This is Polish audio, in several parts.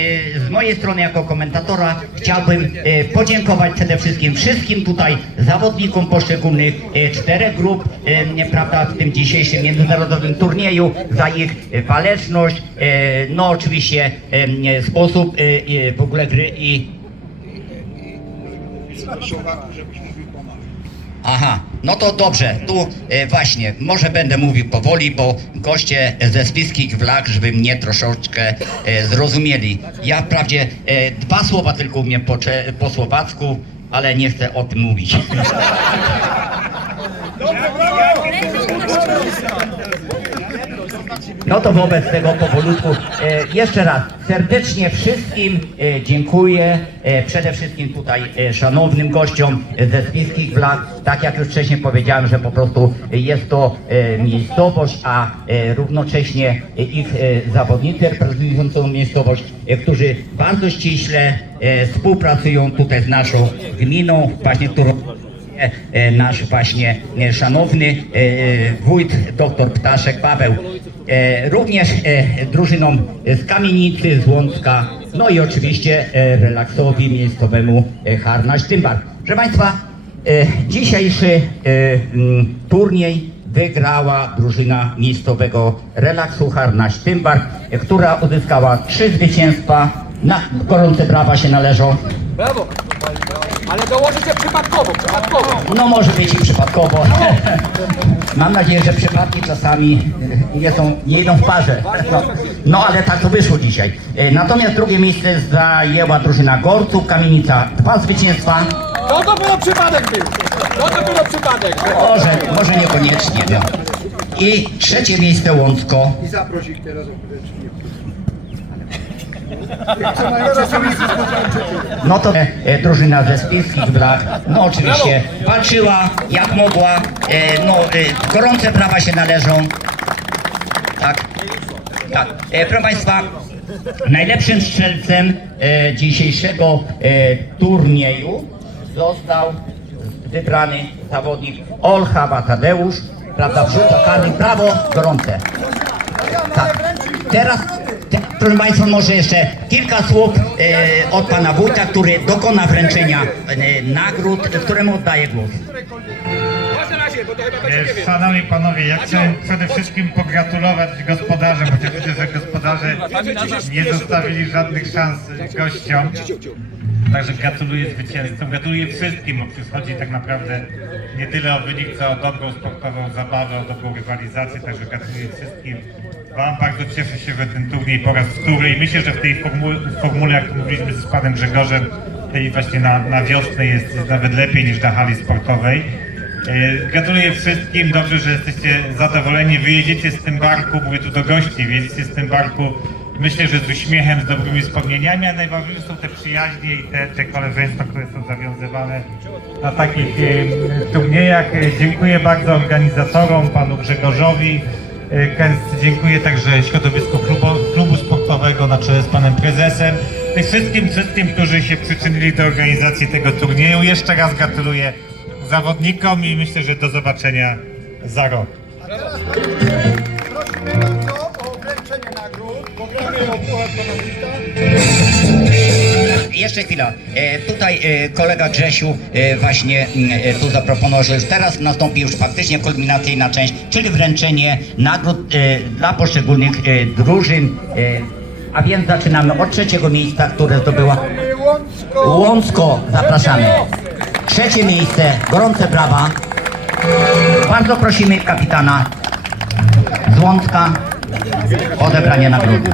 E, Z mojej strony jako komentatora chciałbym e, podziękować przede wszystkim wszystkim tutaj zawodnikom poszczególnych e, czterech grup, prawda, w tym dzisiejszym międzynarodowym turnieju za ich waleczność, no oczywiście sposób w ogóle gry i Aha, no to dobrze, tu e, właśnie, może będę mówił powoli, bo goście ze spiskich wlag, żeby mnie troszeczkę e, zrozumieli. Ja wprawdzie e, dwa słowa tylko umiem po, cze- po słowacku, ale nie chcę o tym mówić. No to wobec tego powolutku e, jeszcze raz serdecznie wszystkim e, dziękuję. E, przede wszystkim tutaj e, szanownym gościom ze Spiskich Blag. Tak jak już wcześniej powiedziałem, że po prostu jest to e, miejscowość, a e, równocześnie ich e, zawodnicy reprezentują tą miejscowość, e, którzy bardzo ściśle e, współpracują tutaj z naszą gminą, właśnie którą nasz właśnie e, szanowny e, wójt dr Ptaszek Paweł. E, Również e, drużyną z Kamienicy, z Łącka, no i oczywiście e, relaksowi miejscowemu e, Harnaś Tymbar. Proszę Państwa, e, dzisiejszy e, mm, turniej wygrała drużyna miejscowego relaksu Harnaś Tymbar, e, która uzyskała trzy zwycięstwa. Na gorące brawa się należą. Brawo! Ale dołożycie przypadkowo, przypadkowo. No może być i przypadkowo. Mam nadzieję, że przypadki czasami e, nie są, nie idą w parze. No, no ale tak to wyszło dzisiaj. E, Natomiast drugie miejsce zajęła drużyna Gorców, Kamienica. Dwa zwycięstwa. To to było przypadek był. To to było przypadek. Może, może niekoniecznie. No. I trzecie miejsce Łącko. I zaproś ich teraz sobie No to e, drużyna ze Spiskich Blag, no oczywiście walczyła jak mogła, e, no e, gorące prawa się należą. Tak, tak. E, proszę Państwa, najlepszym strzelcem e, dzisiejszego e, turnieju został wybrany zawodnik Olcha Tadeusz, prawda, wrzut karny, prawo, gorące. Tak. Teraz, te, proszę Państwa, może jeszcze kilka słów e, od Pana Wójta, który dokona wręczenia e, nagród, któremu oddaję głos. E. Szanowni panowie, ja chciałem przede wszystkim pogratulować gospodarzom, chociaż widzę, że gospodarze nie zostawili żadnych szans gościom. Także gratuluję zwycięzcom, gratuluję wszystkim, bo przychodzi tak naprawdę nie tyle o wynik, co o dobrą sportową zabawę, o dobrą rywalizację, także gratuluję wszystkim. Wam bardzo cieszę się, że ten turniej po raz wtóry i myślę, że w tej formule, formule jak mówiliśmy z panem Grzegorzem, tej właśnie na, na wiosnę jest, jest nawet lepiej niż na hali sportowej. E, Gratuluję wszystkim, dobrze, że jesteście zadowoleni. Wyjedziecie z tym barku, mówię tu do gości, wyjedziecie z tym barku, myślę, że z uśmiechem, z dobrymi wspomnieniami, a najważniejsze są te przyjaźnie i te, te koleżeństwa, które są zawiązywane na takich e, turniejach. E, Dziękuję bardzo organizatorom, panu Grzegorzowi. E, dziękuję także środowisku klubu, klubu sportowego na czele z panem prezesem. Wszystkim, wszystkim, którzy się przyczynili do organizacji tego turnieju. Jeszcze raz gratuluję zawodnikom i myślę, że do zobaczenia za rok. Prosimy bardzo o wręczenie nagród. O puchar pana. Jeszcze chwila. E, tutaj e, kolega Grzesiu e, właśnie e, tu zaproponował, że już teraz nastąpi już faktycznie kulminacyjna część, czyli wręczenie nagród e, dla poszczególnych e, drużyn. E, a więc zaczynamy od trzeciego miejsca, które zdobyła Łącko. Łącko. Zapraszamy. Trzecie miejsce, gorące brawa. Bardzo prosimy kapitana z Łącka o odebranie nagrody.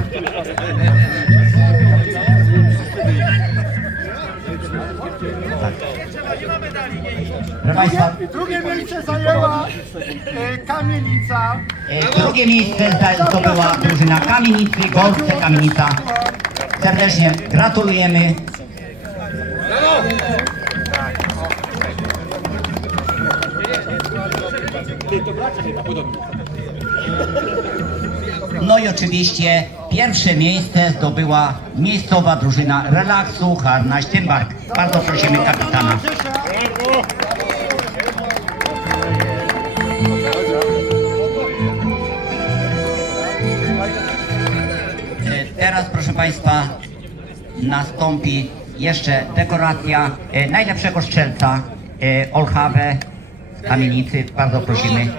Państwa, Drugie miejsce zajęła e, Kamienica. e, drugie miejsce zdobyła drużyna Kamienicy, Golce Kamienica. Serdecznie gratulujemy. No i oczywiście pierwsze miejsce zdobyła miejscowa drużyna relaksu Harnaś Tymbark. Bardzo prosimy kapitana. Teraz proszę Państwa nastąpi jeszcze dekoracja e, najlepszego strzelca e, Olchawę z kamienicy. Bardzo prosimy.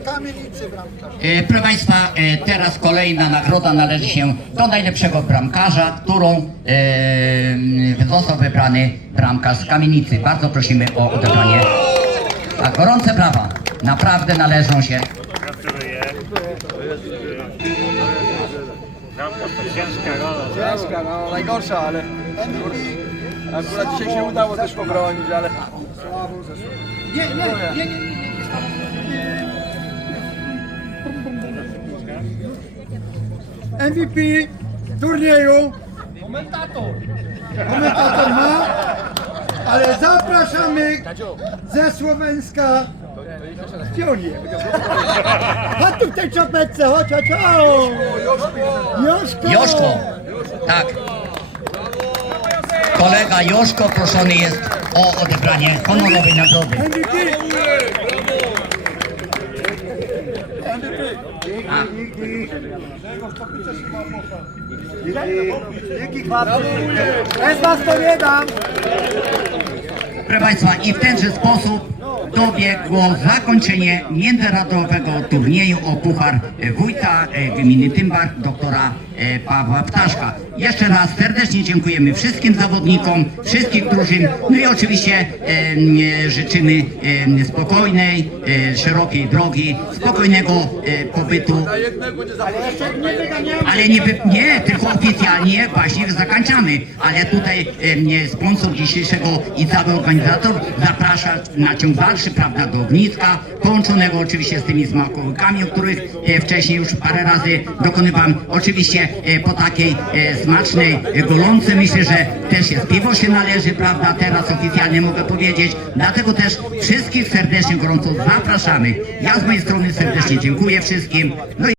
Y, bramkarz. E, Proszę Państwa, e, teraz kolejna nagroda należy się do najlepszego bramkarza, którą e, został wybrany bramkarz z kamienicy. Bardzo prosimy o odebranie. A gorące brawa naprawdę należą się. Gratuluję. Bramka to ciężka rola. Ciężka, no najgorsza, ale akurat dzisiaj się udało też pobronić, ale... Nie, nie, nie, nie, nie. MVP turnieju. Komentator. Komentator ma, ale zapraszamy ze Słowenska. Jest? Chodź tu w tej czapeczce, chodź, chodź, chodź. Joszko. Joszko, tak. Kolega Joszko proszony jest o odebranie honorowej nagrody. MVP. Bez was to nie dam. Proszę Państwa, i w tenże sposób dobiegło zakończenie międzynarodowego turnieju o Puchar Wójta e, gminy Tymbark doktora Pawła Ptaszka. Jeszcze raz serdecznie dziękujemy wszystkim zawodnikom, wszystkich drużyn, no i oczywiście e, m, życzymy e, spokojnej, e, szerokiej drogi, spokojnego e, pobytu ale nie, nie, tylko oficjalnie właśnie zakończamy. Ale tutaj sponsor dzisiejszego i cały organizator zaprasza na ciąg dalszy, prawda, do ogniska, połączonego oczywiście z tymi smakołykami, o których e, wcześniej już parę razy dokonywałem. Oczywiście e, po takiej e, smacznej e, golące myślę, że też jest piwo się należy, prawda, teraz oficjalnie mogę powiedzieć. Dlatego też wszystkich serdecznie gorąco zapraszamy. Ja z mojej strony serdecznie dziękuję wszystkim. No i